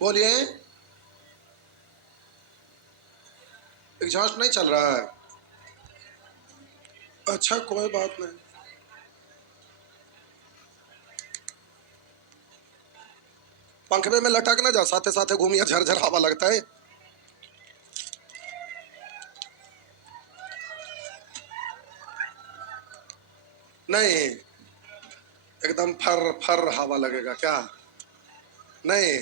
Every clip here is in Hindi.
बोलिए। एग्जॉस्ट नहीं चल रहा है? अच्छा, कोई बात नहीं। पंखवे में लटक ना जा, साथे साथे घूमिए, झरझर हवा लगता है। नहीं, एकदम फर फर हवा लगेगा क्या? नहीं।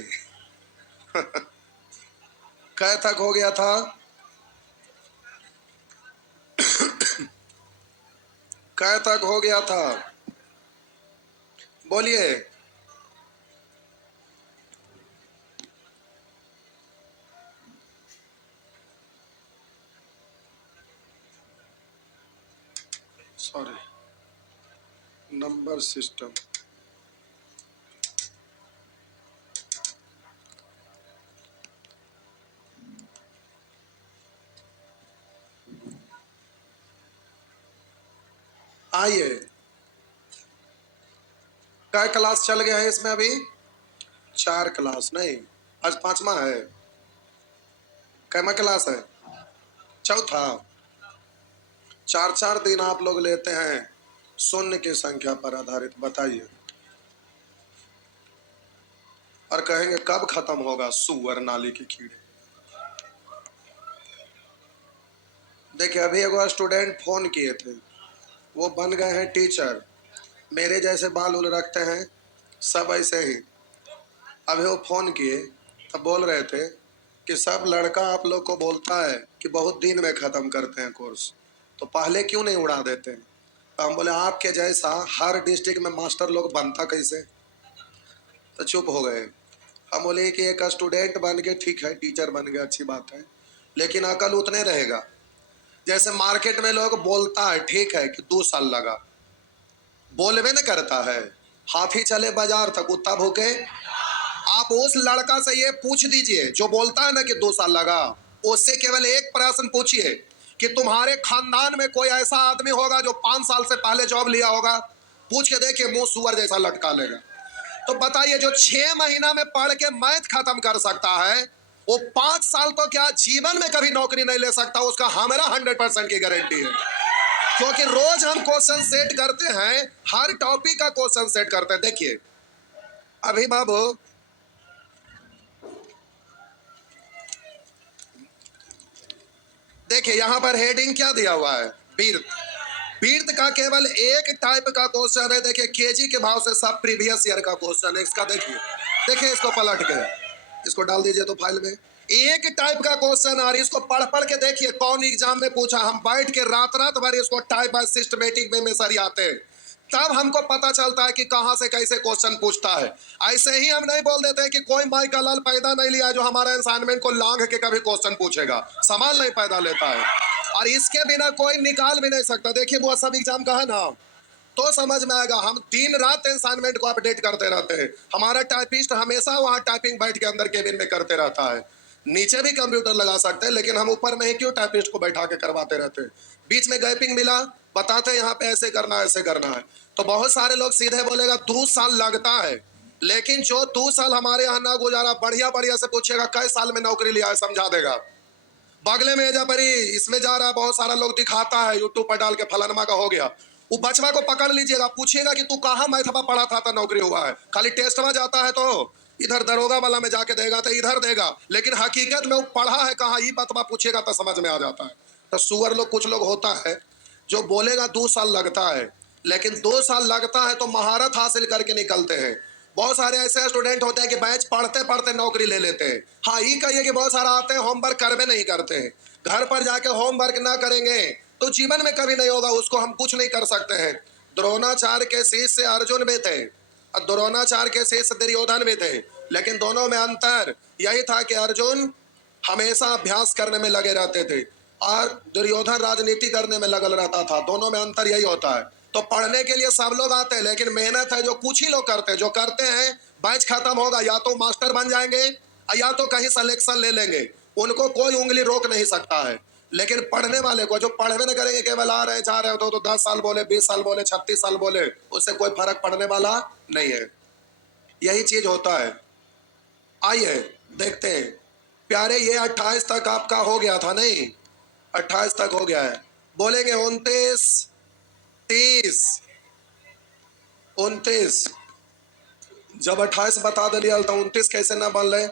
कै तक हो गया था? कै तक हो गया था? बोलिए। Sorry, number system. आइए। कै क्लास चल गया है इसमें अभी? 4 क्लास नहीं, आज 5वां है। कैमा क्लास है? चौथा। 4 4 दिन आप लोग लेते हैं शून्य की संख्या पर आधारित, बताइए। और कहेंगे कब खत्म होगा सुअर नाली के कीड़े। देखिए, अभी एगो स्टूडेंट फोन किए थे, वो बन गए हैं टीचर। मेरे जैसे बाल उल रखते हैं, सब ऐसे ही। अभी वो फोन किए तब बोल रहे थे कि सब लड़का आप लोग को बोलता है कि बहुत दिन में ख़त्म करते हैं कोर्स, तो पहले क्यों नहीं उड़ा देते? तो हम बोले आपके जैसा हर डिस्ट्रिक्ट में मास्टर लोग बनता कैसे? तो चुप हो गए। हम बोले कि एक स्टूडेंट बन के ठीक है, टीचर बन गया, अच्छी बात है, लेकिन अकल उतने रहेगा। जैसे मार्केट में लोग बोलता है ठीक है कि 2 साल लगा, बोलवे न करता है। हाथी चले बाजार तक कुत्ता भूखे। आप उस लड़का से ये पूछ दीजिए जो बोलता है ना कि 2 साल लगा, उससे केवल एक प्रश्न पूछिए कि तुम्हारे खानदान में कोई ऐसा आदमी होगा जो 5 साल से पहले जॉब लिया होगा? पूछ के देखिए, मुंह सुअर जैसा लटका लेगा। तो बताइए, जो 6 महीना में पढ़ के मैथ खत्म कर सकता है, वो 5 साल तो क्या जीवन में कभी नौकरी नहीं ले सकता, उसका हमारा 100% की गारंटी है। क्योंकि रोज हम क्वेश्चन सेट करते हैं, हर टॉपिक का क्वेश्चन सेट करते हैं। देखिए अभी बाबू, देखिए यहाँ पर हेडिंग क्या दिया हुआ है? बीर्त। बीर्त का केवल एक टाइप का क्वेश्चन है। देखिए केजी के भाव से सब प्रीवियस ईयर का क्वेश्चन है इसका। देखिए देखिए, इसको पलट के इसको डाल दीजिए तो फाइल में एक टाइप का क्वेश्चन आ रही, इसको पढ़ पढ़ के देखिए कौन एग्जाम में पूछा। हम बैठ के रात रात भर इसको टाइप बाय सिस्टमेटिक वे में सरियाते हैं, तब हमको पता चलता है कि कहां से कैसे क्वेश्चन पूछता है। ऐसे ही हम नहीं बोल देते हैं कि कोई माई का लाल पैदा नहीं लिया जो हमारे असाइनमेंट को लांघ के कभी क्वेश्चन पूछेगा। सवाल नहीं पैदा लेता है, और इसके बिना कोई निकाल भी नहीं सकता। देखिए वो सब एग्जाम का है ना, तो समझ में आएगा। हम दिन रात असाइनमेंट को अपडेट करते रहते हैं। हमारा टाइपिस्ट हमेशा वहां टाइपिंग बैठ के अंदर केबिन में करते रहता है। नीचे भी कंप्यूटर लगा सकते हैं, लेकिन हम ऊपर में ही क्यों टाइपिस्ट को बैठा के करवाते रहते हैं? बीच में गैपिंग मिला, बताते हैं यहाँ पे ऐसे करना है ऐसे करना है। तो बहुत सारे लोग सीधे बोलेगा 2 साल लगता है, लेकिन जो 2 साल हमारे यहाँ ना गुजारा, बढ़िया बढ़िया से पूछेगा कई साल में नौकरी लिया है, समझा देगा। बगले में जा परी इसमें जा रहा है, बहुत सारा लोग दिखाता है यूट्यूब पर डाल के फलानमा का हो गया। वो बचवा को पकड़ लीजिएगा, पूछिएगा कि तू कहाँ मैथवा पढ़ा था नौकरी हुआ है। खाली टेस्ट में जाता है तो इधर दरोगा वाला में जाके देगा तो इधर देगा, लेकिन हकीकत में वो पढ़ा है कहाँ, ये बतवा पूछेगा तो समझ में आ जाता है। तो सुअर लोग कुछ लोग होता है जो बोलेगा 2 साल लगता है, लेकिन 2 साल लगता है तो महारत हासिल करके निकलते हैं। बहुत सारे ऐसे स्टूडेंट होते हैं कि बैच पढ़ते पढ़ते नौकरी ले लेते हैं। हाँ, ये कहिए कि बहुत सारा आते हैं होमवर्क करवे नहीं करते हैं। घर पर जाके होमवर्क ना करेंगे तो जीवन में कभी नहीं होगा, उसको हम कुछ नहीं कर सकते हैं। द्रोणाचार्य के शिष्य अर्जुन भी थे और द्रोणाचार्य के शिष्य दुर्योधन भी थे, लेकिन दोनों में अंतर यही था कि अर्जुन हमेशा अभ्यास करने में लगे रहते थे और दुर्योधन राजनीति करने में लगल रहता था। दोनों में अंतर यही होता है। तो पढ़ने के लिए सब लोग आते हैं, लेकिन मेहनत है जो कुछ ही लोग करते हैं। जो करते हैं, बैच खत्म होगा या तो मास्टर बन जाएंगे या तो कहीं सिलेक्शन ले लेंगे, उनको कोई उंगली रोक नहीं सकता है। लेकिन पढ़ने वाले को जो पढ़वे न करेंगे, केवल आ रहे जा रहे हो तो 10 साल बोले, 20 साल बोले, 36 साल बोले, उससे कोई फर्क पड़ने वाला नहीं है। यही चीज होता है। आइए देखते हैं प्यारे, ये 28 तक आपका हो गया था नहीं, 28 तक हो गया है। बोलेंगे 29, 30, 29। जब 28 बता दिया तो 29 कैसे ना बन रहे।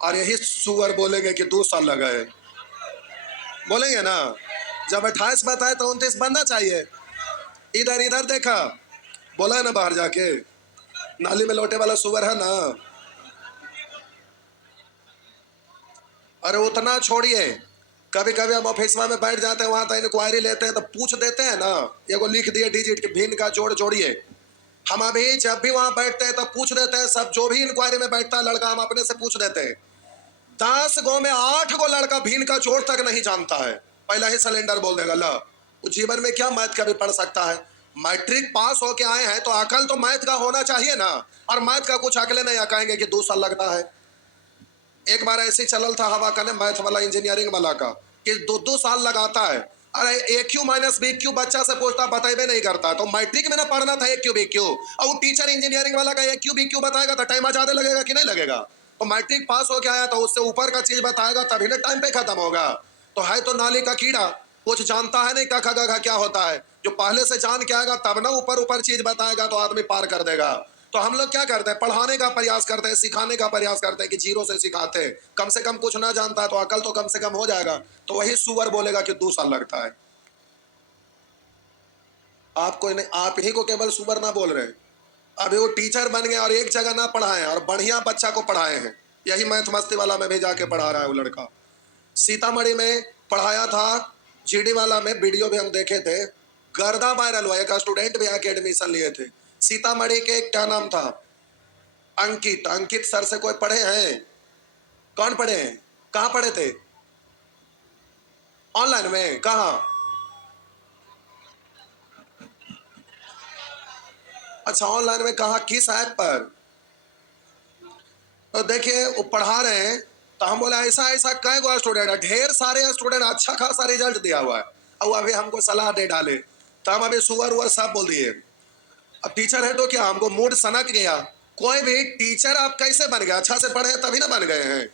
और यही सुअर बोलेंगे कि 2 साल लगे, बोलेंगे ना। जब 28 बताए तो 29 बनना चाहिए। इधर इधर देखा, बोला है ना बाहर जाके, नाली में लौटे वाला सुअर है ना। अरे उतना छोड़िए, कभी कभी हम ऑफिस में बैठ जाते हैं, वहां तक इंक्वायरी लेते हैं तो पूछ देते हैं ना, एगो लिख दिए डिजिट के भिन्न का जोड़ जोड़िए। हम अभी जब भी वहां बैठते हैं तब पूछ देते हैं, सब जो भी इंक्वायरी में बैठता है लड़का, हम अपने से पूछ देते हैं। 10 गो में 8 गो लड़का भिन्न का जोड़ तक नहीं जानता है, पहला ही सिलेंडर बोल देगा। ला वो जीवन में क्या मैथ का भी पढ़ सकता है? मैट्रिक पास होके आए हैं तो अकल तो मैथ का होना चाहिए ना। और मैथ का कुछ अकले नहीं अकाएंगे कि 2 साल लगता है। एक बार ऐसे चलल था हवा का मैथ वाला, इंजीनियरिंग वाला का, कि 2-2 साल लगाता है। अरे ए क्यू माइनस बी क्यू बच्चा से पूछता, बताइए नहीं करता। तो मैट्रिक में ना पढ़ना था ए क्यू बी क्यू, और वो टीचर इंजीनियरिंग वाला का ए क्यू बी क्यू बताएगा तो टाइम ज्यादा लगेगा कि नहीं लगेगा? तो मैट्रिक पास होके आया तो उससे ऊपर का चीज बताएगा तभी ना टाइम पे खत्म होगा। तो है तो नाली का कीड़ा, कुछ जानता है नहीं कखा गघा क्या होता है। जो पहले से जान के आएगा तब ना ऊपर ऊपर चीज बताएगा तो आदमी पार कर देगा। तो हम लोग क्या करते हैं, पढ़ाने का प्रयास करते हैं, सिखाने का प्रयास करते हैं कि जीरो से सिखाते हैं। कम से कम कुछ ना जानता है तो अकल तो कम से कम हो जाएगा। तो वही सुअर बोलेगा कि 2 साल लगता है। आपको नहीं, आप ही को केवल सुअर ना बोल रहे। अभी वो टीचर बन गए और एक जगह ना पढ़ाए और बढ़िया बच्चा को पढ़ाए हैं। यही मैथ मस्ती वाला में भी जाके पढ़ा रहा है वो लड़का। सीतामढ़ी में पढ़ाया था, जीडी वाला में वीडियो भी हम देखे थे, गर्दा वायरल हुआ। एक स्टूडेंट भी आके एडमिशन लिए थे सीतामढ़ी के, क्या नाम था, अंकित। अंकित सर से कोई पढ़े हैं? कौन पढ़े हैं? कहाँ पढ़े थे? ऑनलाइन में? कहाँ? अच्छा ऑनलाइन में कहाँ, किस ऐप पर? तो देखिए वो पढ़ा रहे हैं, तो हम बोले ऐसा ऐसा कई गो स्टूडेंट है, ढेर सारे स्टूडेंट, अच्छा खासा रिजल्ट दिया हुआ है। और अभी हमको सलाह दे डाले तो हम अभी सुअर उवर सब बोल दिए। अब टीचर है तो क्या, हमको मूड सनक गया। कोई भी टीचर आप कैसे बन गए? अच्छा से पढ़े तभी ना बन गए हैं।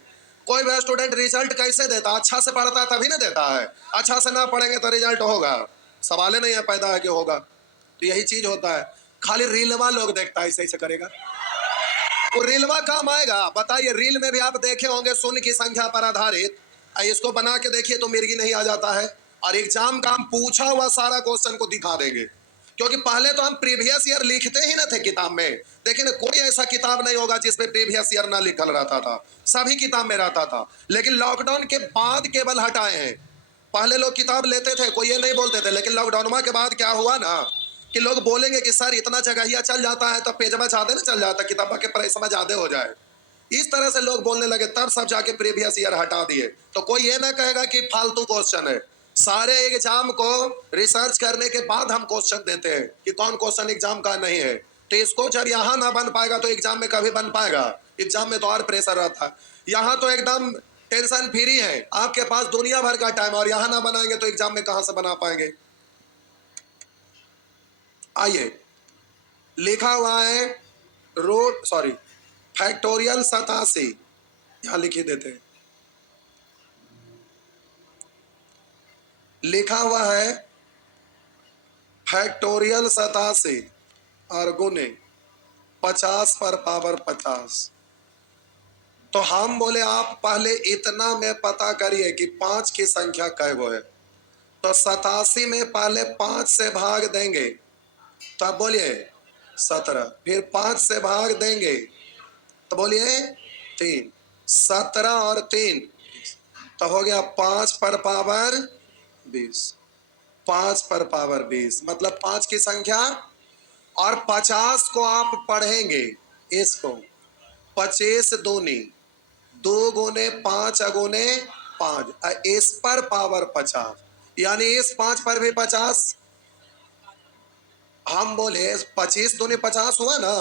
कोई भी स्टूडेंट रिजल्ट कैसे देता? अच्छा से पढ़ता है तभी ना देता है। अच्छा से ना पढ़ेंगे तो रिजल्ट होगा? सवाल ही नहीं है पैदा है कि होगा। तो यही चीज होता है, खाली रीलवा लोग देखता है, ऐसे ऐसे करेगा वो रीलवा काम आएगा? बताइए, रील में भी आप देखे होंगे शून्य की संख्या पर आधारित। इसको बना के देखिए तो मिर्गी नहीं आ जाता है। और एग्जाम का हम पूछा हुआ सारा क्वेश्चन को दिखा देंगे, क्योंकि पहले तो हम प्रीवियस ईयर लिखते ही ना थे किताब में। देखिए ना, कोई ऐसा किताब नहीं होगा जिसमें प्रीवियस ईयर ना लिखल रहता था, सभी किताब में रहता था। लेकिन लॉकडाउन के बाद केवल हटाए हैं। पहले लोग किताब लेते थे, कोई ये नहीं बोलते थे, लेकिन लॉकडाउन के बाद क्या हुआ ना, कि लोग बोलेंगे कि सर इतना जगहिया चल जाता है तो पेजमा ज्यादा ना चल जाता, किताबा के प्राइस में ज्यादा हो जाए। इस तरह से लोग बोलने लगे, तब सब जाके प्रीवियस ईयर हटा दिए। तो कोई ये ना कहेगा कि फालतू क्वेश्चन है। सारे एग्जाम को रिसर्च करने के बाद हम क्वेश्चन देते हैं कि कौन क्वेश्चन एग्जाम का नहीं है। तो इसको जब यहाँ ना बन पाएगा तो एग्जाम में कभी बन पाएगा? एग्जाम में तो और प्रेशर रहता है। यहाँ तो एकदम टेंशन फ्री है, आपके पास दुनिया भर का टाइम, और यहाँ ना बनाएंगे तो एग्जाम में कहां से बना पाएंगे? आइए, लिखा हुआ है रूट सॉरी फैक्टोरियल 87, यहां लिखी देते हैं। लिखा हुआ है फैक्टोरियल 87 और गुने 50 पर पावर 50। तो हम बोले आप पहले इतना में पता करिए कि 5 की संख्या कै गो है। तो 87 में पहले 5 से भाग देंगे तो आप बोलिए 17, फिर 5 से भाग देंगे तो बोलिए 3, 17 और 3 तो हो गया 5 पर पावर 20। 5 पर पावर 20 मतलब 5 की संख्या। और 50 को आप पढ़ेंगे इसको 25 दूनी 2 गुने 5 अगुने 5, इस पर पावर 50, यानी इस 5 पर भी 50। हम बोले 25 दूनी 50 हुआ ना,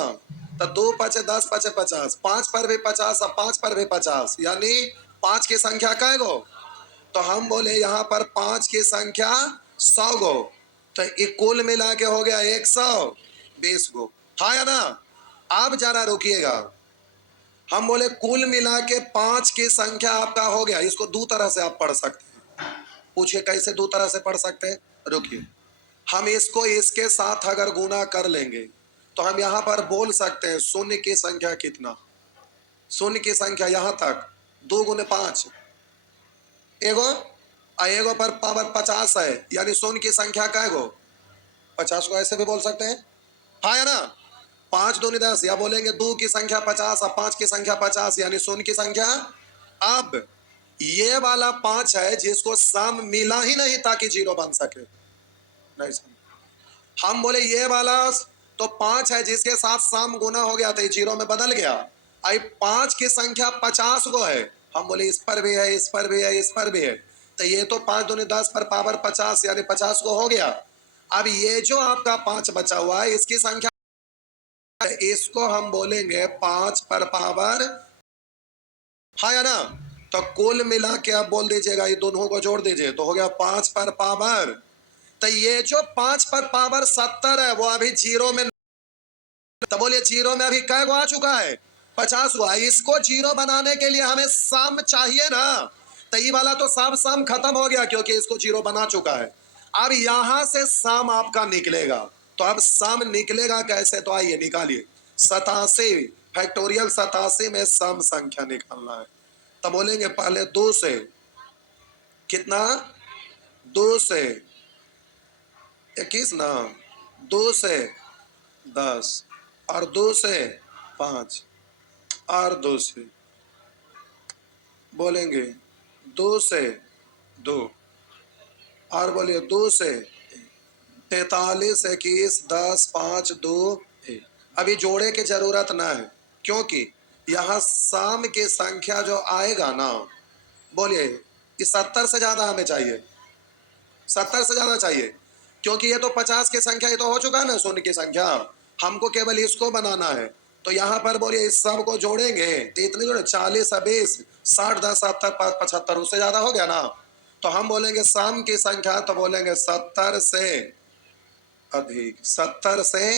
तो 2 पचे 10 पचे 50, 5 पर भी 50 और 5 पर भी 50, यानी 5 की संख्या कै गो? तो हम बोले यहाँ पर 5 की संख्या 100 गो। तो ये कुल मिला के हो गया 120 गो, हाँ या ना? आप जरा रुकिएगा, हम बोले कुल मिला के 5 की संख्या आपका हो गया। इसको दो तरह से आप पढ़ सकते हैं। पूछिए कैसे दो तरह से पढ़ सकते हैं? रुकिए, हम इसको इसके साथ अगर गुना कर लेंगे तो हम यहां पर बोल सकते हैं शून्य की संख्या कितना? शून्य की संख्या यहां तक 2 गुने 5 एगो, एगो पर पावर 50 है, यानी शून्य की संख्या क्या है? 50 को ऐसे भी बोल सकते हैं, हाँ या ना? 5 दूनी 10, या बोलेंगे 2 की संख्या 50 और 5 की संख्या 50, यानी शून्य की संख्या। अब ये वाला 5 है जिसको सम मिला ही नहीं ताकि जीरो बन सके, नहीं समझ। हम बोले ये वाला तो 5 है जिसके साथ सम गुना हो गया तो ये जीरो में बदल गया। अब 5 की संख्या 50 को है, हम बोले इस पर भी है, इस पर भी है, इस पर भी है, तो ये तो 5 दूनी 10 पर पावर 50 यानी 50 को हो गया। अब ये जो आपका 5 बचा हुआ है इसकी संख्या, इसको हम बोलेंगे 5 पर पावर, हाँ या ना? तो कुल मिला के आप बोल दीजिएगा, ये दोनों को जोड़ दीजिए तो हो गया 5 पर पावर। तो ये जो 5 पर पावर 70 है वो अभी जीरो में, तो बोलिए जीरो में अभी कै गो आ चुका है? 50 हुआ। इसको जीरो बनाने के लिए हमें सम चाहिए ना, तो ये वाला तो सब सम खत्म हो गया क्योंकि इसको जीरो बना चुका है। अब यहां से सम आपका निकलेगा, तो अब सम निकलेगा कैसे? तो आइए निकालिए। 87 फैक्टोरियल 87 में सम संख्या निकालना है। तो बोलेंगे पहले 2 से कितना? 2 से 21 ना, 2 से 10 और 2 से 5 और 2 से, बोलेंगे 2 से 2 और बोलिए 2 से 43, 21, 10, 5, 2, 1। अभी जोड़े की जरूरत ना है क्योंकि यहाँ शाम की संख्या जो आएगा ना, बोलिए इस 70 से ज्यादा हमें चाहिए, 70 से ज्यादा चाहिए क्योंकि ये तो 50 की संख्या, ये तो हो चुका है ना शून्य की संख्या, हमको केवल इसको बनाना है। तो यहाँ पर बोलिए इस सब को जोड़ेंगे तो इतने जोड़े 40, 20, 60, 10, 70, 75, उससे ज्यादा हो गया ना। तो हम बोलेंगे सम की संख्या, तो बोलेंगे 70 से अधिक, 70 से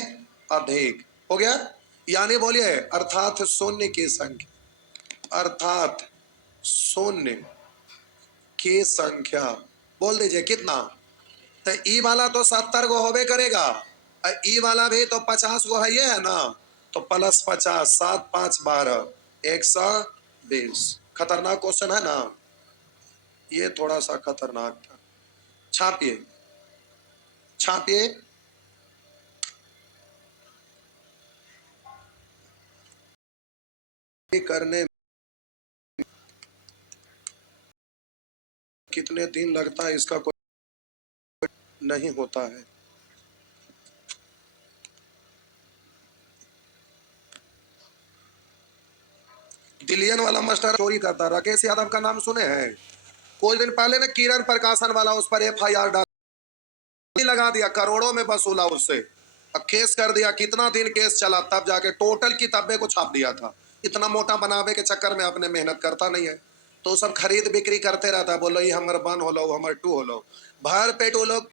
अधिक हो गया, यानी बोलिए अर्थात शून्य की संख्या, अर्थात शून्य की संख्या बोल दीजिए कितना? तो ई वाला तो 70 को होबे करेगा, ई वाला भी तो 50 को है, ये है ना, तो प्लस 50, 7, 5, 12, 120। खतरनाक क्वेश्चन है ना, ये थोड़ा सा खतरनाक था। छापिए छापिए, करने कितने दिन लगता है इसका कोई नहीं होता है। दिलियन वाला मास्टर चोरी करता, राकेश यादव का नाम सुने हैं? कुछ दिन पहले ना किरण प्रकाशन वाला उस पर FIR डाल लगा दिया, करोड़ों में वसूला उससे, केस कर दिया। कितना दिन केस चला तब जाके टोटल किताबे को छाप दिया था। इतना मोटा बनावे के चक्कर में अपने मेहनत करता नहीं है, तो सब खरीद बिक्री करते रहता है। बोलो ये हमारे 1 होलो, हमारे 2 होलो, भर पेट वो लोग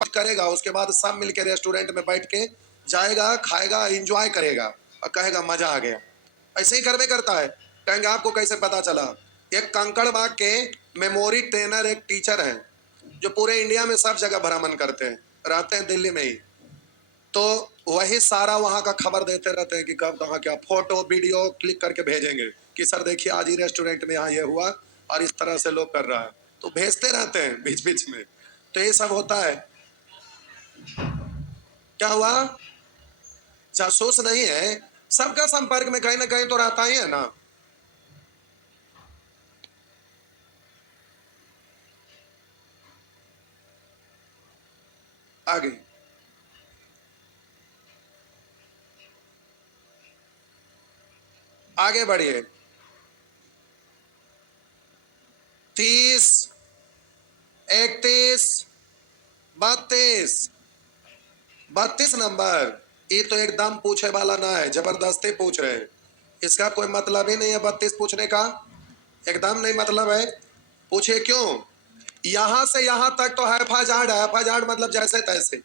करेगा। उसके बाद सब मिलके रेस्टोरेंट में बैठ के जाएगा, खाएगा, एंजॉय करेगा और कहेगा मजा आ गया। ऐसे ही करवे करता है। कहेंगे आपको कैसे पता चला? एक कंकड़बाग के मेमोरी ट्रेनर एक टीचर हैं जो पूरे इंडिया में सब जगह भ्रमण करते हैं, रहते हैं दिल्ली में ही, तो वही सारा वहां का खबर देते रहते हैं कि कब कहाँ क्या फोटो वीडियो क्लिक करके भेजेंगे कि सर देखिए आज ही रेस्टोरेंट में यहाँ ये हुआ और इस तरह से लोग कर रहा है, तो भेजते रहते हैं बीच बीच में। तो ये सब होता है। क्या हुआ? जासूस नहीं है, सबका संपर्क में कहीं ना कहीं तो रहता ही है ना। आगे आगे बढ़िए। 30, 31, 32, 32 नंबर, ये तो एकदम पूछे वाला ना है, जबरदस्ती पूछ रहे हैं। इसका कोई मतलब ही नहीं है 32 पूछने का, एकदम नहीं मतलब है। पूछे क्यों? यहां से यहां तक तो हैफाजार्ड है, हैफाजार्ड मतलब जैसे तैसे।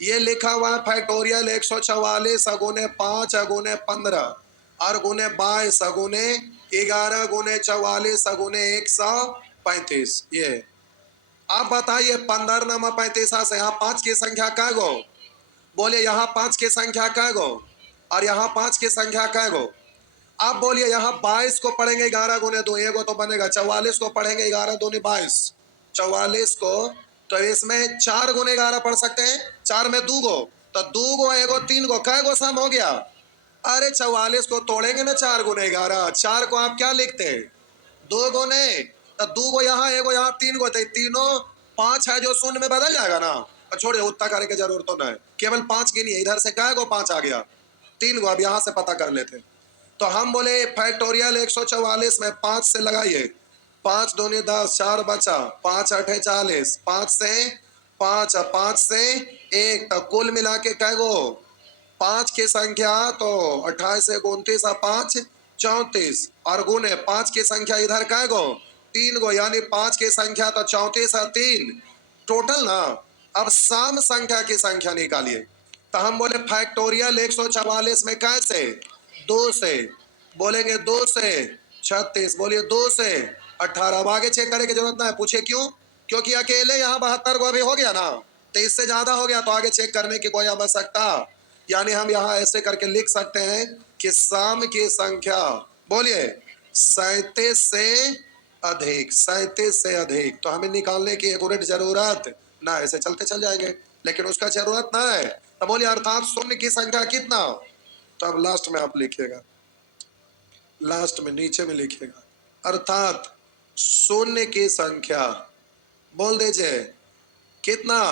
ये लिखा हुआ है फैक्टोरियल 144 अगुने 5 अगुने 15 और गुने 22 गुने 11 गुने 44 गुने 135। ये आप बताइए 15 नमा 35 से यहाँ 5 की संख्या कै गो? बोलिए यहाँ 5 की संख्या कै गो और यहाँ 5 की संख्या कै गो? आप बोलिए यहाँ 22 को पढ़ेंगे 11 गुने 2 एगो तो बनेगा। 44 को पढ़ेंगे 11 दूनी 22। 44 को तो इसमें 4 गुने 11 पढ़ सकते हैं। 4 में 2 गो तो 2 गो एगो 3 गो कै गो सम हो गया? अरे 44 को तोड़ेंगे ना 4 गुने 11। 4 को आप क्या लिखते हैं? 2 गुने तो 2 गो यहाँ एगो यहाँ 3 गो तो तीनों 5 है जो शून्य में बदल जाएगा ना। छोड़िए उतना करने की जरूरत तो नहीं, केवल 5 गिनिए। इधर से कै गो 5 आ गया? 3 गो। अब यहाँ से पता कर लेते। तो हम बोले फैक्टोरियल 144 में 5 से लगाइए। 5 दूनी 10, 4 बचा, 5 अठे 40, 5 से 5, 5 से 1 तो कुल मिला के कै गो? 5 की संख्या तो 28 से 29 5 34 और गुने 5 की संख्या इधर कै गो? 3 गो, यानी 5 की संख्या तो 34 और 3 टोटल ना। अब सम संख्या की संख्या निकालिए। तो हम बोले फैक्टोरियल 144 में कैसे? 2 से। बोलेंगे 2 से 36, बोलिए 2 से 18। अब आगे चेक करने की जरूरत ना है। पूछे क्यों? क्योंकि अकेले यहाँ 72 को अभी हो गया ना, तो इससे ज्यादा हो गया तो आगे चेक करने की कोई आवश्यकता। यानी हम यहाँ ऐसे करके लिख सकते हैं कि सम की संख्या, बोलिए 37 से अधिक, 37 से अधिक। तो हमें निकालने की एक्यूरेट जरूरत ना, ऐसे चलते चल जाएंगे, लेकिन उसका जरूरत ना है। तो बोलिए अर्थात शून्य की संख्या कितना? तो अब लास्ट में आप लिखिएगा, लास्ट में नीचे में लिखिएगा अर्थात शून्य की संख्या। बोल दीजिए कितना?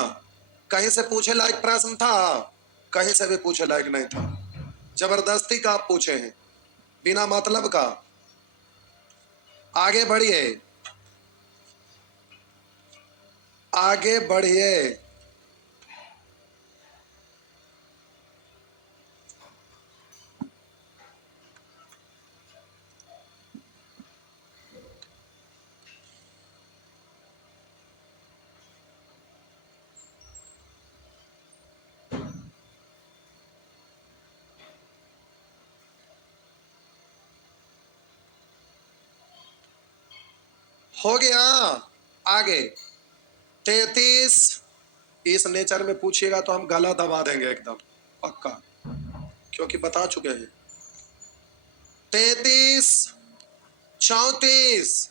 कहीं से पूछे लायक प्रश्न था? कहीं से भी पूछे लायक नहीं था। जबरदस्ती का आप पूछे हैं, बिना मतलब का। आगे बढ़िए, आगे बढ़िए। हो गया। आगे 33। इस नेचर में पूछिएगा तो हम गला दबा देंगे एकदम पक्का, क्योंकि बता चुके हैं। 33, 34,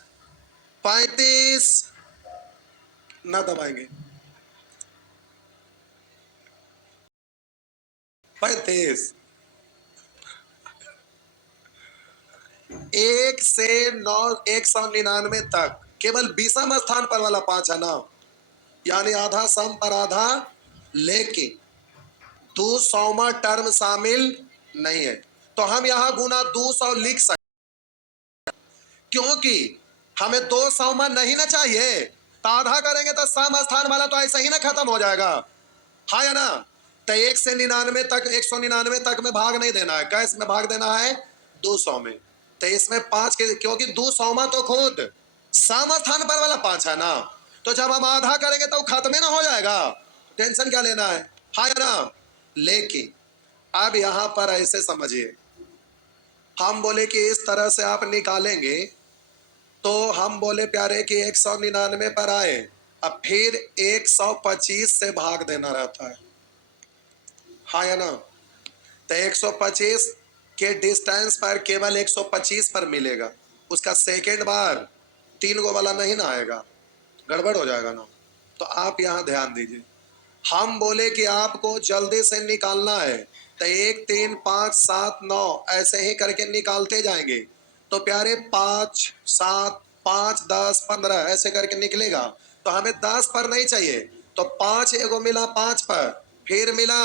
35 ना दबाएंगे। 35 1 से 9 199 तक केवल 20वां स्थान पर वाला 5 है ना, यानी आधा सम पर आधा, लेकिन 200वां टर्म शामिल नहीं है। तो हम यहां गुना 200 लिख सकते, क्योंकि हमें 200वां नहीं ना चाहिए। तो आधा करेंगे तो सम स्थान वाला तो ऐसे ही ना खत्म हो जाएगा, हाँ या ना। तो 1 से 99 तक, 199 तक में भाग नहीं देना है। कैसे में भाग देना है? 200 में। तो इसमें 5 के, क्योंकि 200वां तो खुद सम स्थान पर वाला 5 है ना, तो जब हम आधा करेंगे तो खत्म ही ना हो जाएगा। टेंशन क्या लेना है, हाँ या ना। लेकिन अब यहां पर ऐसे समझिए, हम बोले कि इस तरह से आप निकालेंगे तो हम बोले प्यारे कि 199 पर आए, अब फिर 125 से भाग देना रहता है, हाँ या ना। तो 125 के डिस्टेंस पर केवल 125 पर मिलेगा, उसका सेकेंड बार 3 गो वाला नहीं ना आएगा, गड़बड़ हो जाएगा ना। तो आप यहां ध्यान दीजिए, हम बोले कि आपको जल्दी से निकालना है तो 1 3 5 7 9 ऐसे ही करके निकालते जाएंगे। तो प्यारे 5 7 5 10 15 ऐसे करके निकलेगा। तो हमें 10 पर नहीं चाहिए, तो 5 एगो मिला 5 पर, फिर मिला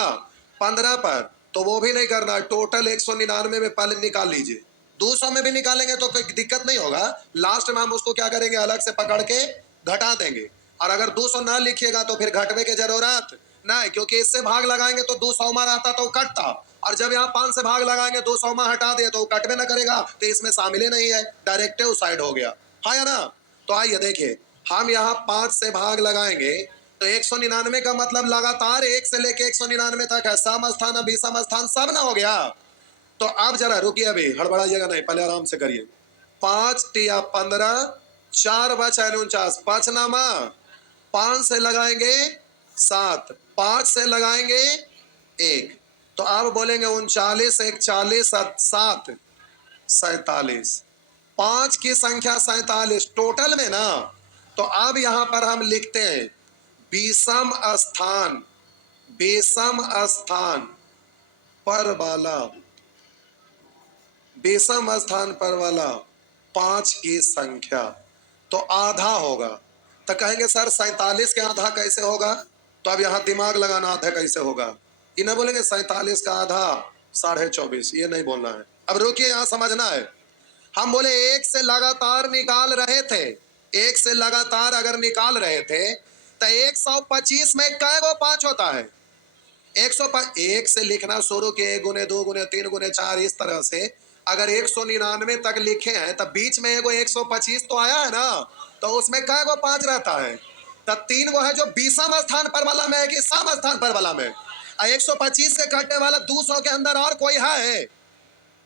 15 पर, तो वो भी नहीं करना। टोटल 199 में पहले निकाल लीजिए। 200 में भी निकालेंगे तो कोई दिक्कत नहीं होगा, लास्ट में हम उसको क्या करेंगे, अलग से पकड़ के घटा देंगे। और अगर 200 ना लिखिएगा तो फिर घटने की जरूरत नहीं, क्योंकि इससे भाग लगाएंगे तो 200वां रहता तो कटता, और जब यहाँ 5 से भाग लगाएंगे 200वां हटा दिए तो कटवे ना करेगा, तो इसमें शामिल ही नहीं है, डायरेक्टिव साइड हो गया, हाँ या ना। तो आइए देखिए, हम यहाँ 5 से भाग लगाएंगे तो 199 का मतलब लगातार 1 से लेके 199 तक है, सम स्थान 20वां स्थान सब ना हो गया। तो आप जरा रुकिए, अभी हड़बड़ाइएगा नहीं, पहले आराम से करिए। 5 टिया 15, 4 बचा 49, पांचनामा। 5 से लगाएंगे 7, 5 से लगाएंगे 1, तो आप बोलेंगे 39, 1 40, 7 47। 5 की संख्या 47 टोटल में ना। तो अब यहां पर हम लिखते हैं विषम स्थान, विषम स्थान पर वाला, विषम स्थान पर वाला 5 की संख्या तो आधा होगा। तो कहेंगे सर 47 के आधा कैसे होगा? तो अब यहां दिमाग लगाना, आधा कैसे होगा? ये ना बोलेंगे 47 का आधा 24.5, ये नहीं बोलना है। अब रुकिए, यहां समझना है। हम बोले एक से लगातार निकाल रहे थे, एक से लगातार अगर निकाल रहे थे तो 125 में कै गो 5 होता है? 105। एक से लिखना शुरू किए, गुने 2 गुने 3 गुने 4, इस तरह से अगर 199 तक लिखे हैं तब बीच में एगो 125 तो आया है ना, तो उसमें कै गो 5 रहता है? तब 3 गो है जो विषम स्थान पर वाला में है कि सम स्थान पर वाला में? 125 से कटने वाला 200 के अंदर और कोई है?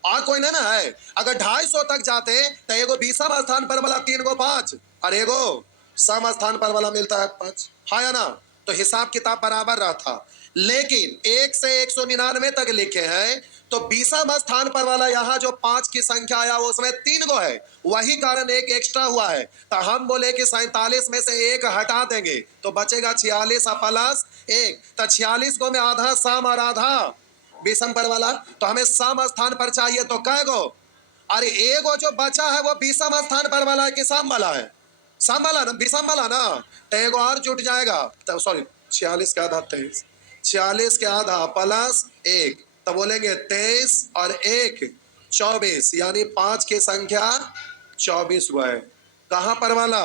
और कोई ना है। अगर 250 तक जाते तो एगो विषम स्थान पर वाला 3 गो 5 और एगो सम स्थान पर वाला मिलता है 5, हाँ या ना? तो हिसाब किताब बराबर रहता। लेकिन 1 से 199 तक लिखे हैं तो विषम स्थान पर वाला यहाँ जो 5 की संख्या आया उसमें 3 गो है, वही कारण एक एक्स्ट्रा हुआ है। तो हम बोले कि 47 में से 1 हटा देंगे तो बचेगा 46 प्लस 1, तो 46 गो में आधा सम और आधा विषम पर वाला। तो हमें सम स्थान पर चाहिए तो कै गो? अरे एगो जो बचा है वो विषम स्थान पर वाला है कि सम वाला है? सम वाला ना, विषम वाला ना। तो एगो और जुट जाएगा, तो सॉरी 46 के आधा 23, 46 के आधा प्लस 1, तो बोलेंगे 23 और 1 24, यानी 5 की संख्या 24 हुआ है। कहां पर वाला?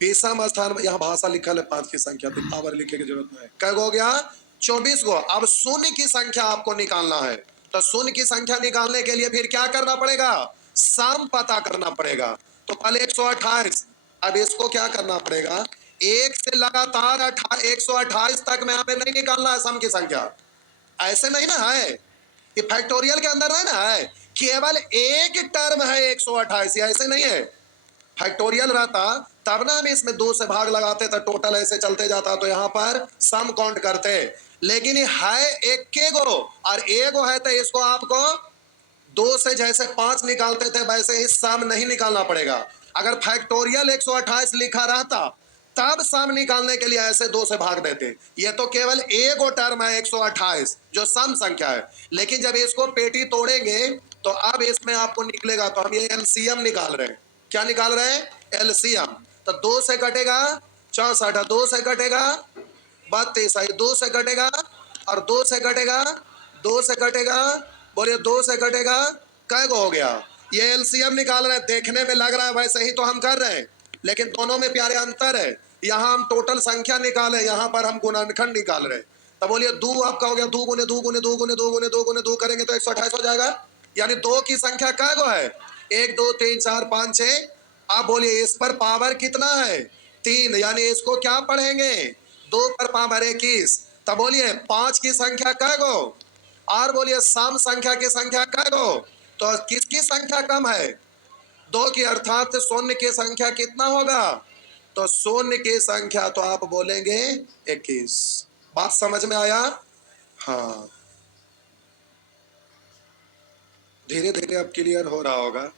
विषम स्थान में। यहाँ भाषा लिखा है 5 की संख्या, तो पावर लिखे की जरूरत नहीं है। कै गो हो गया? 24 गो। अब शून्य की संख्या आपको निकालना है, तो शून्य की संख्या निकालने के लिए फिर क्या करना पड़ेगा? सम पता करना पड़ेगा। तो पहले 128, अब इसको क्या करना पड़ेगा? 1 से लगातार 128 तक में हमें नहीं निकालना है सम की संख्या, ऐसे नहीं ना है। ये फैक्टोरियल के अंदर है ना, है केवल एक टर्म है 128, ऐसे नहीं है। फैक्टोरियल रहता तब ना हम इसमें 2 से भाग लगाते तो टोटल ऐसे चलते जाता, तो यहाँ पर सम काउंट करते। लेकिन ये है एक के गो और एगो है, तो इसको आपको 2 से जैसे 5 निकालते थे वैसे ही सम नहीं निकालना पड़ेगा। अगर फैक्टोरियल 128 लिखा रहता तब सम निकालने के लिए ऐसे 2 से भाग देते। ये तो केवल एगो टर्म है 128 जो सम संख्या है। लेकिन जब इसको पेटी तोड़ेंगे तो अब इसमें आपको निकलेगा, तो हम ये एलसीएम निकाल रहे हैं। क्या निकाल रहे हैं? एलसीएम। तो 2 से कटेगा 64, 2 से कटेगा 32, 2 से कटेगा और 2 से कटेगा, 2 से कटेगा, बोलिए 2 से कटेगा, कै गो हो गया? ये एलसीएम निकाल रहे हैं। देखने में लग रहा है वैसे ही तो हम कर रहे हैं, लेकिन दोनों में प्यारे अंतर है। यहाँ हम टोटल संख्या निकाले, यहाँ पर हम गुणनखंड निकाल रहे हैं। तो बोलिए 2 आपका हो गया, 2 गुने 2 गुने 2 गुने 2 गुने 2 गुने 2 करेंगे तो 128 हो जाएगा। यानी 2 की संख्या कै गो है? 1 2 3 4 5 6। आप बोलिए इस पर पावर कितना है? 3, यानी इसको क्या पढ़ेंगे? 2 पर पावर 21। तब बोलिए 5 की संख्या कै गो? और बोलिए सम संख्या की संख्या कै गो? तो किसकी संख्या कम है? 2 की, अर्थात शून्य की संख्या कितना होगा? तो शून्य की संख्या तो आप बोलेंगे 21। बात समझ में आया? हाँ, धीरे धीरे अब क्लियर हो रहा होगा,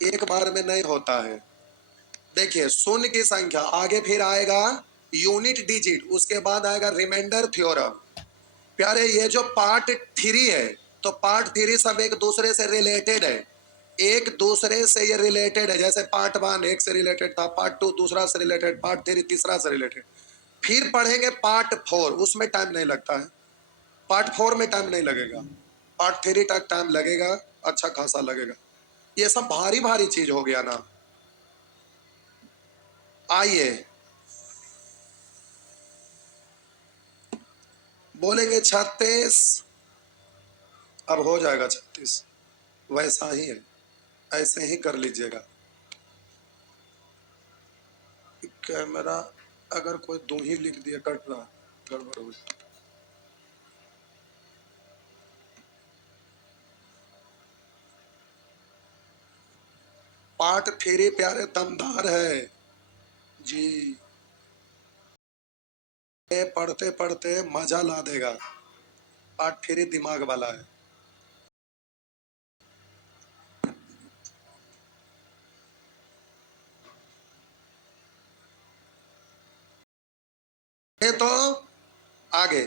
एक बार में नहीं होता है। देखिए शून्य की संख्या, आगे फिर आएगा यूनिट डिजिट, उसके बाद आएगा रिमाइंडर थ्योरम। प्यारे ये जो पार्ट 3 है, तो पार्ट 3 सब एक दूसरे से रिलेटेड है, एक दूसरे से ये रिलेटेड है। जैसे पार्ट 1 एक से रिलेटेड था, पार्ट 2 दूसरा से रिलेटेड, पार्ट 3 तीसरा से रिलेटेड। फिर पढ़ेंगे पार्ट 4, उसमें टाइम नहीं लगता है। पार्ट 4 में टाइम नहीं लगेगा, पार्ट 3 तक टाइम लगेगा, अच्छा खासा लगेगा। ये सब भारी भारी चीज हो गया ना। आइए बोलेंगे 36, अब हो जाएगा 36, वैसा ही है, ऐसे ही कर लीजिएगा। कैमरा अगर कोई 2 ही लिख दिया कट रहा, गड़बड़ हो गई। पाठ फेरे प्यारे दमदार है जी, ये पढ़ते पढ़ते मजा ला देगा। पाठ फेरे दिमाग वाला है। ये तो आगे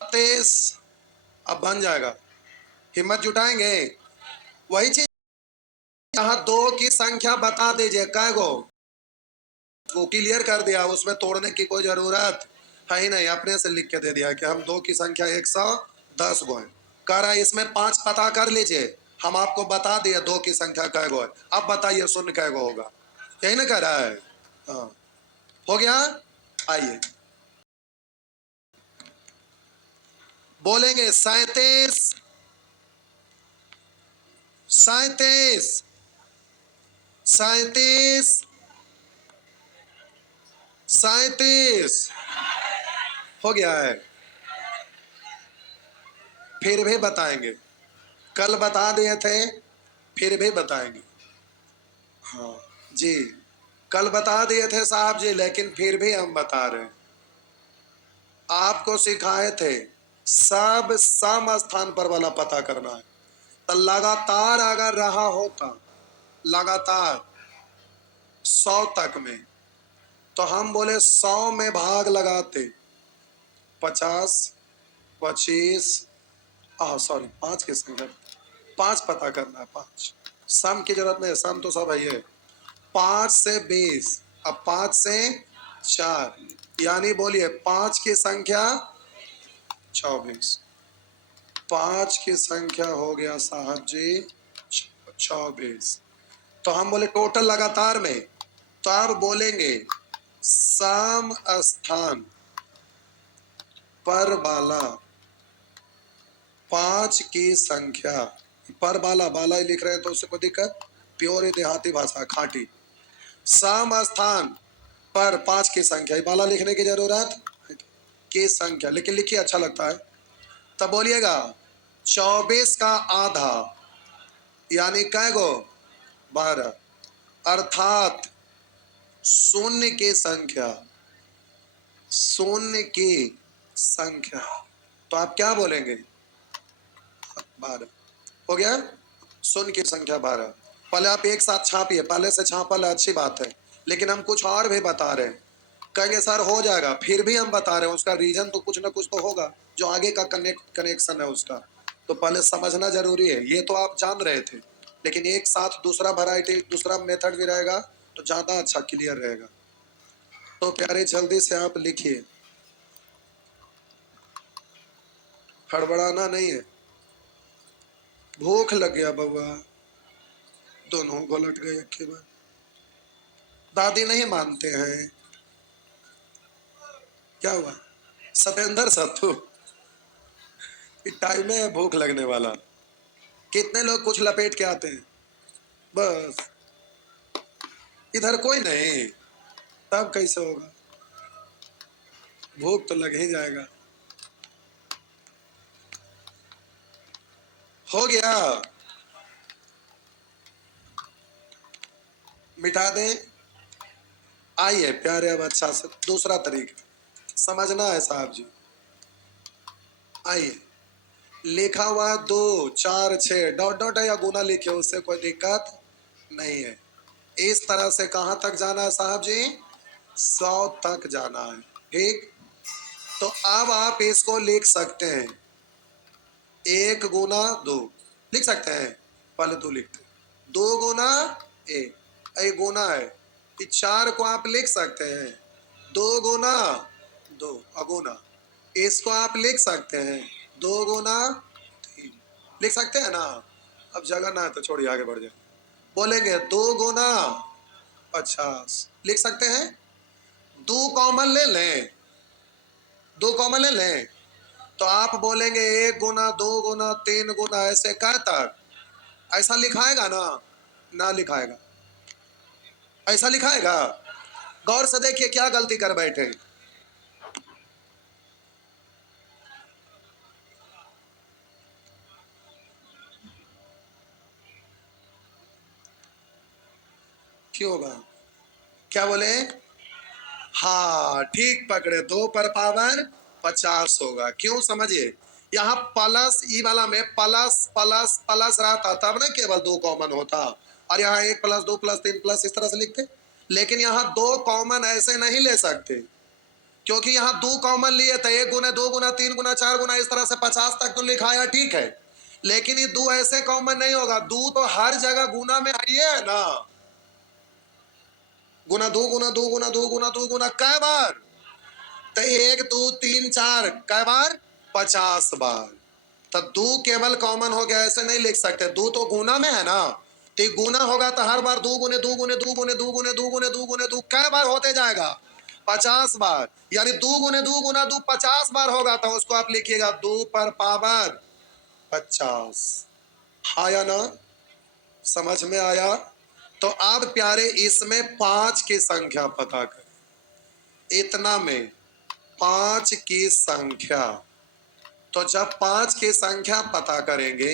30 अब बन जाएगा। हिम्मत जुटाएंगे। वही चीज यहाँ दो की संख्या बता दीजिए कै गो, वो क्लियर कर दिया, उसमें तोड़ने की कोई जरूरत है ही नहीं, अपने से लिख के दे दिया कि हम दो की संख्या 110 गो है। कह रहा है इसमें 5 पता कर लीजिए, हम आपको बता दिए दो की संख्या कै गो है, अब बताइए शून्य कै गो होगा, यही ना कह रहा है। हाँ हो गया। आइए बोलेंगे 37 37 37 37 हो गया है। फिर भी बताएंगे, कल बता दिए थे फिर भी बताएंगे। हाँ जी, कल बता दिए थे साहब जी, लेकिन फिर भी हम बता रहे हैं। आपको सिखाए थे सब सम स्थान पर वाला पता करना है, तो लगातार अगर रहा होता लगातार 100 तक में, तो हम बोले 100 में भाग लगाते 50 25, सॉरी 5 के संख्या 5 पता करना है, 5 सम की जरूरत नहीं, सम तो सब है। 5 से 20, अब 5 से 4, यानी बोलिए 5 की संख्या 24, 5 की संख्या हो गया साहब जी 24। तो हम बोले टोटल लगातार में, तो आप बोलेंगे सम स्थान पर वाला 5 की संख्या, पर बाला बाला ही लिख रहे हैं तो उससे कोई दिक्कत, प्योर देहाती भाषा खाटी। सम स्थान पर 5 की संख्या, बाला लिखने की जरूरत की संख्या, लेकिन लिखिए अच्छा लगता है। तब बोलिएगा 24 का आधा यानी कै गो 12, अर्थात शून्य की संख्या, शून्य की संख्या, तो आप क्या बोलेंगे 12 हो गया। शून्य की संख्या 12, पहले आप एक साथ छापिए, पहले से छापल अच्छी बात है, लेकिन हम कुछ और भी बता रहे हैं। कहेंगे सर हो जाएगा, फिर भी हम बता रहे हैं, उसका रीजन तो कुछ ना कुछ तो होगा, जो आगे का कनेक्शन है उसका, तो पहले समझना जरूरी है। ये तो आप जान रहे थे, लेकिन एक साथ दूसरा वैरायटी दूसरा मेथड भी रहेगा तो ज्यादा अच्छा क्लियर रहेगा। तो प्यारे जल्दी से आप लिखिए, हड़बड़ाना नहीं है। भूख लग गया बउआ, दोनों घोलट गए के बाद, दादी नहीं मानते हैं, क्या हुआ सतेंद्र सत्तू, टाइम में भूख लगने वाला। कितने लोग कुछ लपेट के आते हैं, बस इधर कोई नहीं, तब कैसे होगा, भूख तो लग ही जाएगा। हो गया, मिटा दें। आइए प्यारे, अब अच्छा से दूसरा तरीका समझना है साहब जी। आइए, लिखा हुआ 2 4 6 डॉट डॉट है या गुना लिखे, उससे कोई दिक्कत नहीं है। इस तरह से कहां तक जाना है साहब जी, 100 तक जाना है। ठीक, तो अब आप इसको लिख सकते हैं 1 गुना 2, लिख सकते हैं, पहले 2 लिखते हैं, 2 गुना 1, एक गुना है, इस 4 को आप लिख सकते हैं 2 गुना 2 अगुना, इसको आप लिख सकते हैं 2 गुना 3, लिख सकते हैं ना। अब जगह ना है तो छोड़िए आगे बढ़ जाए, बोलेंगे 2 गुना 50, लिख सकते हैं। 2 कॉमन ले लें, 2 कॉमन ले लें, तो आप बोलेंगे 1 गुना 2 गुना 3 गुना, ऐसे कह तक, ऐसा लिखाएगा ना, ना लिखाएगा, ऐसा लिखाएगा। गौर से देखिए क्या गलती कर बैठे, क्यों होगा? क्या बोले? हाँ ठीक पकड़े, 2 पर पावर 50 होगा। क्यों समझिए, यहाँ प्लस ई वाला में प्लस प्लस प्लस रहता तब ना केवल 2 कॉमन होता, और यहाँ 1 प्लस 2 प्लस 3 प्लस इस तरह से लिखते। लेकिन यहाँ 2 कॉमन ऐसे नहीं ले सकते, क्योंकि यहाँ 2 कॉमन लिए थे, 1 गुना 2 गुना 3 गुना 4 गुना इस तरह से 50 तक तो लिखाया, ठीक है। लेकिन ये 2 ऐसे कॉमन नहीं होगा, 2 तो हर जगह गुना में आइए है ना, गुना 2 गुना 2 गुना 2 गुना 2 गुना कै बार? तो 1 2 3 4 कै बार? 50 बार। तो 2 केवल कॉमन हो गया, ऐसे नहीं लिख सकते, 2 तो गुना में है ना, तो गुना होगा तो हर बार 2 गुने 2 गुने 2 गुने 2 गुने 2 गुने 2 गुने 2 कै बार होते जाएगा? 50 बार। यानी 2 गुने 2 गुना 2 50 बार होगा, तो उसको आप लिखिएगा 2 पर पावर 50। हाँ या ना? समझ में आया? तो अब प्यारे इसमें 5 की संख्या पता कर, इतना में 5 की संख्या। तो जब 5 की संख्या पता करेंगे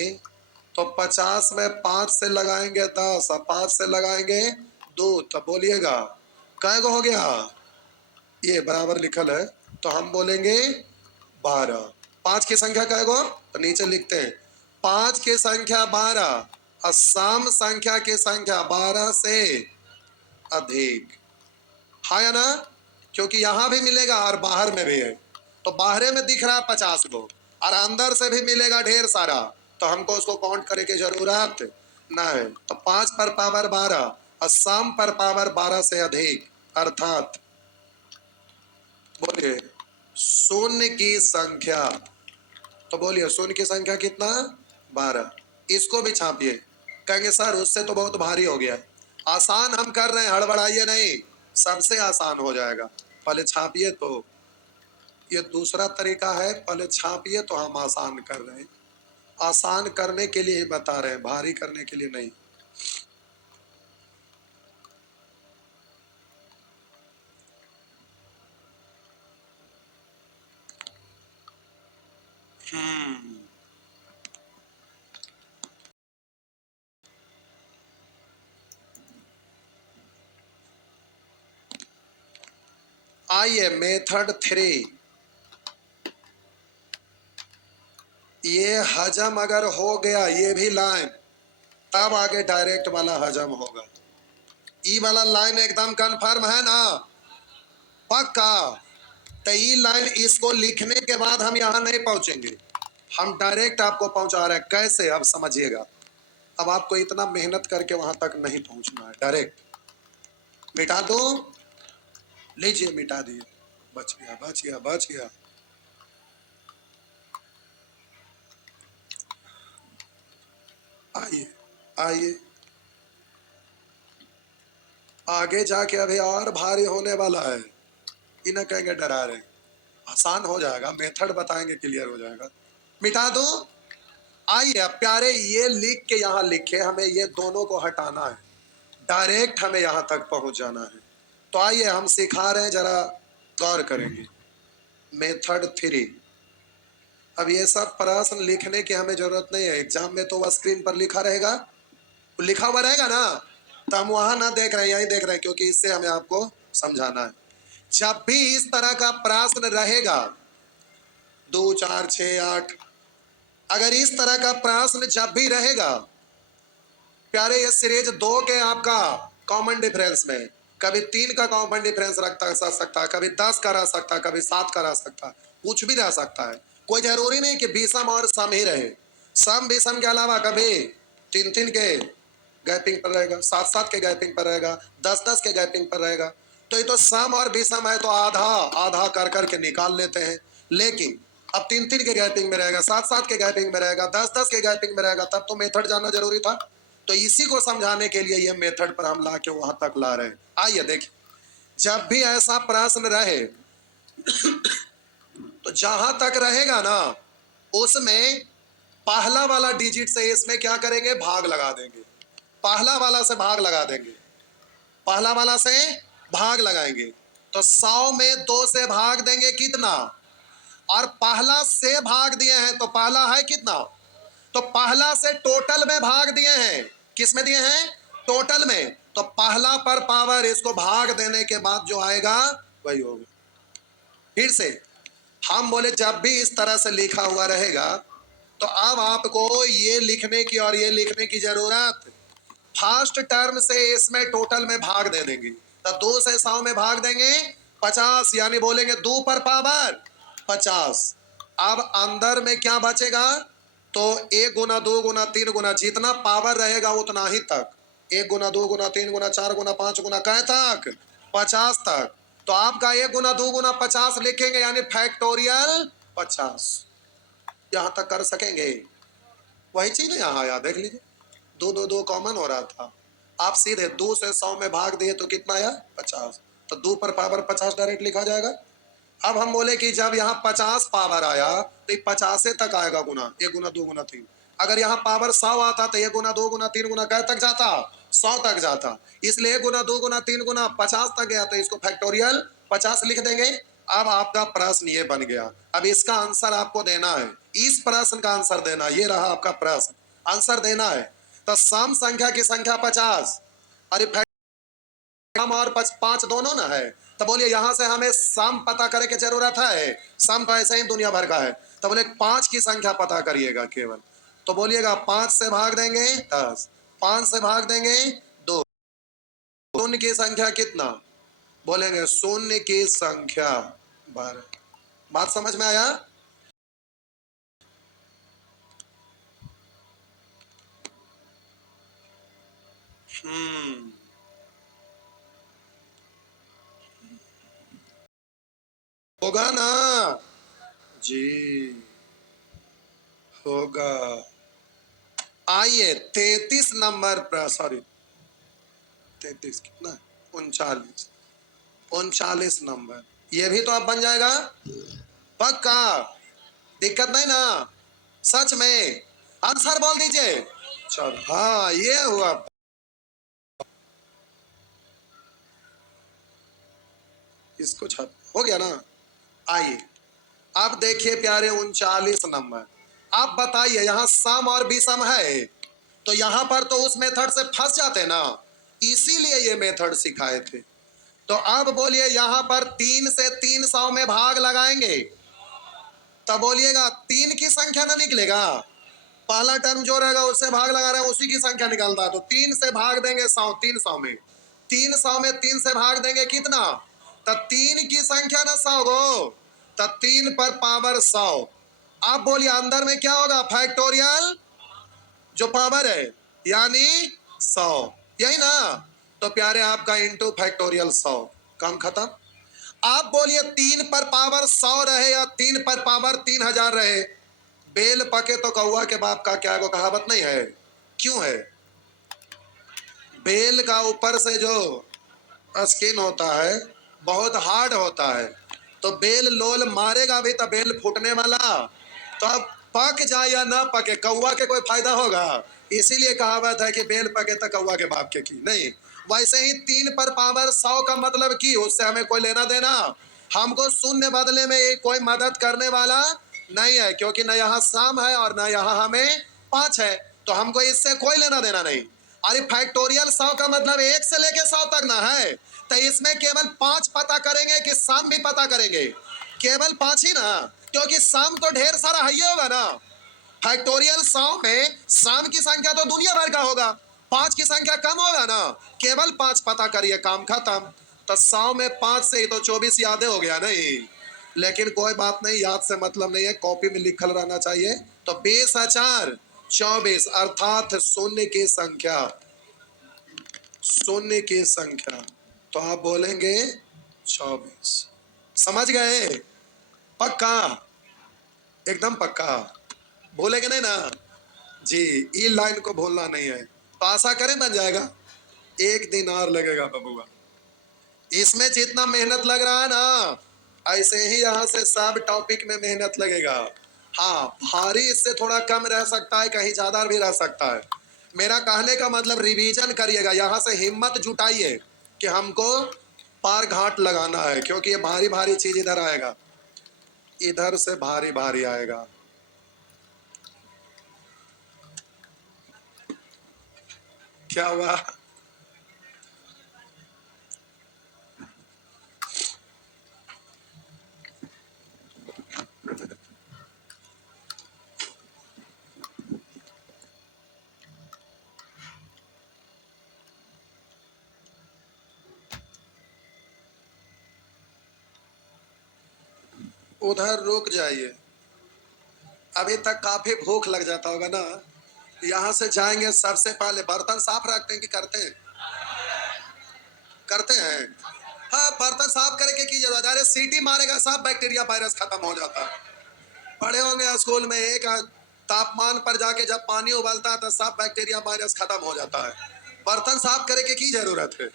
तो 50 में 5 से लगाएंगे 10 और 5 से लगाएंगे 2, तो बोलिएगा कै गो हो गया? ये बराबर लिखल है, तो हम बोलेंगे 12। 5 की संख्या कै गो? तो नीचे लिखते हैं 5 की संख्या 12 और सम संख्या की संख्या 12 से अधिक। हाँ या ना? क्योंकि यहां भी मिलेगा और बाहर में भी है, तो बाहरे में दिख रहा है 50 को और अंदर से भी मिलेगा ढेर सारा, तो हमको उसको काउंट करने की जरूरत ना है। तो 5 पर पावर 12 और सम पर पावर 12 से अधिक, अर्थात बोलिए शून्य की संख्या। तो बोलिए शून्य की संख्या कितना? 12। इसको भी छापिए। कहेंगे सर उससे तो बहुत भारी हो गया। आसान हम कर रहे हैं, हड़बड़ाइए नहीं, सबसे आसान हो जाएगा। पहले छापिए, तो ये दूसरा तरीका है, पहले छापिए तो हम आसान कर रहे हैं। आसान करने के लिए ही बता रहे हैं, भारी करने के लिए नहीं। आइए मेथड 3। ये हजम अगर हो गया ये भी लाइन, तब आगे डायरेक्ट वाला हजम होगा। ई वाला लाइन एकदम कंफर्म है ना? पक्का? तो ई लाइन इसको लिखने के बाद हम यहाँ नहीं पहुंचेंगे, हम डायरेक्ट आपको पहुंचा रहे हैं। कैसे? अब समझिएगा। अब आपको इतना मेहनत करके वहां तक नहीं पहुंचना है, डायरेक्ट मिटा दो, लीजिए मिटा दिए, बच गया बच गया बच गया। आइए आइए, आगे जाके अभी और भारी होने वाला है। इन्हें कहेंगे डरा रहे, आसान हो जाएगा, मेथड बताएंगे क्लियर हो जाएगा। मिटा दो। आइए अब प्यारे ये लिख के यहाँ लिखे, हमें ये दोनों को हटाना है, डायरेक्ट हमें यहाँ तक पहुंच जाना है। तो आइए हम सिखा रहे हैं, जरा गौर करेंगे। मेथड 3। अब ये सब प्रश्न लिखने की हमें जरूरत नहीं है, एग्जाम में तो वह स्क्रीन पर लिखा रहेगा, लिखा हुआ रहेगा ना, तो हम वहां ना देख रहे हैं, यही देख रहे हैं, क्योंकि इससे हमें आपको समझाना है। जब भी इस तरह का प्रश्न रहेगा 2 4 6 8, अगर इस तरह का प्रश्न जब भी रहेगा प्यारे, ये सीरीज 2 के आपका कॉमन डिफरेंस में कभी 3 का कॉमन डिफरेंस रख सकता है, कभी 10 का रह सकता है, कभी 7 का रह सकता है, कुछ भी रह सकता है। कोई जरूरी नहीं कि विषम और सम ही रहे, सम विषम के अलावा कभी 3 3 के गैपिंग पर रहेगा, 7 7 के गैपिंग पर रहेगा, 10 10 के गैपिंग पर रहेगा। तो ये तो सम और विषम है, तो आधा आधा कर करके निकाल लेते हैं। लेकिन अब 3 3 के गैपिंग में रहेगा, 7 7 के गैपिंग में रहेगा, 10 10 के गैपिंग में रहेगा, तब तो मेथड जानना जरूरी था। तो इसी को समझाने के लिए ये मेथड पर हम ला के वहां तक ला रहे हैं। आइए देखिए, जब भी ऐसा प्रश्न रहे तो जहां तक रहेगा ना, उसमें पहला वाला डिजिट से इसमें क्या करेंगे? भाग लगा देंगे। पहला वाला से भाग लगा देंगे, पहला वाला से भाग लगाएंगे, तो 100 में 2 से भाग देंगे कितना? और पहला से भाग दिए हैं तो पहला है कितना? तो पहला से टोटल में भाग दिए हैं, किस में दिए हैं? टोटल में। तो पहला पर पावर इसको भाग देने के बाद जो आएगा वही होगा। फिर से हम बोले जब भी इस तरह से लिखा हुआ रहेगा तो अब आपको ये लिखने की और ये लिखने की जरूरत, फर्स्ट टर्म से इसमें टोटल में भाग दे देंगे। तो 2 से 100 में भाग देंगे 50, यानी बोलेंगे 2 पर पावर 50। अब अंदर में क्या बचेगा? तो 1 गुना 2 गुना 3 गुना जितना पावर रहेगा उतना ही तक, 1 गुना 2 गुना 3 गुना 4 गुना 5 गुना कै तक? 50 तक। तो आपका 1 गुना 2 गुना 50 लिखेंगे, यानी फैक्टोरियल 50। यहां तक कर सकेंगे? वही चीज यहाँ आया, देख लीजिए, 2 2 2 कॉमन हो रहा था। आप सीधे 2 से 100 में भाग दिए तो कितना आया? 50। तो 2 पर पावर 50 डायरेक्ट लिखा जाएगा। अब हम बोले कि जब यहाँ 50 पावर आया तो 50 तक आएगा गुना, 1 गुना 2 गुना 3। अगर यहाँ पावर 100 आता तो 1 गुना 2 गुना 3 गुना कै तक जाता? 100 तक जाता। इसलिए 1 गुना 2 गुना 3 गुना 50 तक गया, तो इसको फैक्टोरियल 50 लिख देंगे। अब आपका प्रश्न ये बन गया, अब इसका आंसर आपको देना है। इस प्रश्न का आंसर देना, ये रहा आपका प्रश्न, आंसर देना है। तो सम संख्या की संख्या 50, अरे सम और 5 दोनों ना है। तो बोलिए यहाँ से हमें सम पता करे की जरूरत है। सम तो ऐसे ही दुनिया भर का है। तो बोले 5 की संख्या पता करिएगा केवल। तो बोलिएगा 5 से भाग देंगे 10, 5 से भाग देंगे 2। शून्य की संख्या कितना? बोलेंगे शून्य की संख्या 12। बात समझ में आया? होगा ना जी, होगा। आइए 33 नंबर पर, सॉरी 33 कितना, 39, 39 नंबर, ये भी तो अब बन जाएगा पक्का, दिक्कत नहीं ना? सच में आंसर बोल दीजिए। चलो हाँ, ये हुआ। इसको छाप हो गया ना? आइए अब देखिए प्यारे 39 नंबर। आप बताइए यहाँ सम और विषम है, तो यहाँ पर तो उस मेथड से फंस जाते ना, इसीलिए ये मेथड सिखाए थे। तो अब बोलिए यहाँ पर 3 से 300 में भाग लगाएंगे, तब बोलिएगा 3 की संख्या ना निकलेगा, पहला टर्म जो रहेगा उससे भाग लगा रहे हैं उसी की संख्या निकलता है। तो 3 से भाग देंगे 100, 300 में, 300 में 3 से भाग देंगे कितना? तो 3 की संख्या ना 100 गो, तो 3 पर पावर 100। आप बोलिए अंदर में क्या होगा? फैक्टोरियल जो पावर है, यानी 100, यही ना? तो प्यारे आपका इंटू फैक्टोरियल 100, काम खत्म। आप बोलिए 3 पर पावर 100 रहे या 3 पर पावर 3000 रहे, बेल पके तो कौआ के बाप का क्या, को कहावत नहीं है? क्यों है? बेल का ऊपर से जो स्किन होता है बहुत हार्ड होता है, तो बेल लोल मारेगा भी तो बेल फूटने वाला। तो अब पक जाए या ना पके, कौआ के कोई फायदा होगा? इसीलिए कहावत है कि बेल पके तो कौआ के बाप के की नहीं। वैसे ही 3 पर पावर 100 का मतलब की उससे हमें कोई लेना देना, हमको शून्य बदले में कोई मदद करने वाला नहीं है, क्योंकि न यहाँ सम है और न यहाँ हमें 5 है, तो हमको इससे कोई लेना देना नहीं। अरे फैक्टोरियल 100 का मतलब 1 से लेके 100 तक ना है, तो इसमें केवल 5 पता करेंगे कि सम भी पता करेंगे? केवल 5 ही ना, क्योंकि सम तो ढेर सारा है ही होगा ना। फैक्टोरियल 100 में सम की संख्या तो दुनिया भर का होगा, 5 की संख्या कम होगा ना, केवल 5 पता करिए, काम खत्म। तो 100 में 5 से ही तो 24 यादें हो गया नहीं, लेकिन कोई बात नहीं, याद से मतलब नहीं है, कॉपी में लिखल रहना चाहिए। तो 20,24 अर्थात शून्य की संख्या, शून्य की संख्या, तो आप बोलेंगे 24। समझ गए? पक्का? एकदम पक्का? भूलेंगे नहीं ना जी? ई लाइन को भूलना नहीं है। तो आशा करें बन जाएगा, एक दिन और लगेगा बबुआ। इसमें जितना मेहनत लग रहा है ना, ऐसे ही यहाँ से सब टॉपिक में मेहनत लगेगा। हाँ, भारी इससे थोड़ा कम रह सकता है, कहीं ज्यादा भी रह सकता है। मेरा कहने का मतलब रिवीजन करिएगा, यहाँ से हिम्मत जुटाइए कि हमको पार घाट लगाना है, क्योंकि ये भारी भारी चीज इधर आएगा, इधर से भारी भारी आएगा। क्या हुआ? उधर रुक जाइए, अभी तक काफी भूख लग जाता होगा ना। यहाँ से जाएंगे, सबसे पहले बर्तन साफ रखते हैं कि करते हैं? करते हैं। हाँ, बर्तन साफ करके की जरूरत है। अरे सीटी मारेगा सब बैक्टीरिया वायरस खत्म हो जाता है। पढ़े होंगे स्कूल में, एक तापमान पर जाके जब पानी उबलता है तो सब बैक्टीरिया वायरस खत्म हो जाता है। बर्तन साफ करके की जरूरत है?